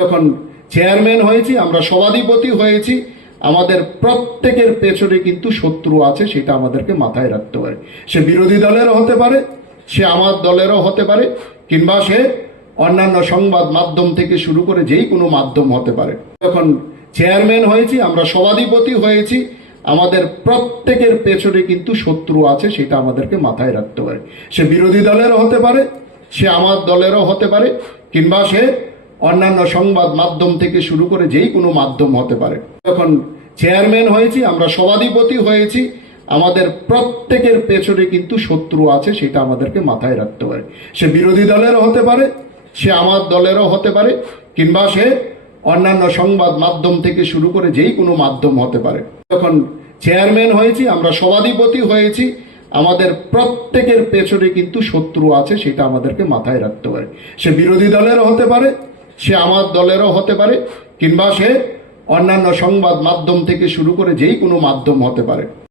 যখন চেয়ারম্যান হয়েছি, আমরা সভাধিপতি হয়েছি, আমাদের প্রত্যেকের পেছনে কিন্তু শত্রু আছে, সেটা আমাদেরকে মাথায় রাখতে পারে সে বিরোধী দলেরও হতে পারে, সে আমার দলেরও হতে পারে, কিংবা সে অন্যান্য সংবাদ মাধ্যম থেকে শুরু করে যেই কোনো মাধ্যম হতে পারে। যখন চেয়ারম্যান হয়েছি, আমরা সভাধিপতি হয়েছি, আমাদের প্রত্যেকের পেছনে কিন্তু শত্রু আছে, সেটা আমাদেরকে মাথায় রাখতে পারে সে বিরোধী দলেরও হতে পারে, সে আমার দলেরও হতে পারে, কিংবা সে অন্যান্য সংবাদ মাধ্যম থেকে শুরু করে যেই কোনো মাধ্যম হতে পারে। যখন চেয়ারম্যান হয়েছি, আমরা সভাধিপতি হয়েছি, আমাদের প্রত্যেকের পেছনে কিন্তু শত্রু আছে, সেটা আমাদেরকে মাথায় রাখতে পারে সে বিরোধী দলেরও হতে পারে, সে আমার দলেরও হতে পারে, কিংবা সে অন্যান্য সংবাদ মাধ্যম থেকে শুরু করে যেই কোনো মাধ্যম হতে পারে। যখন চেয়ারম্যান হয়েছি, আমরা সভাধিপতি হয়েছি, আমাদের প্রত্যেকের পেছনে কিন্তু শত্রু আছে, সেটা আমাদেরকে মাথায় রাখতে পারে সে বিরোধী দলেরও হতে পারে সে আমার দলেরও হতে পারে, কিংবা সে অন্যান্য সংবাদ মাধ্যম থেকে শুরু করে যেই কোনো মাধ্যম হতে পারে।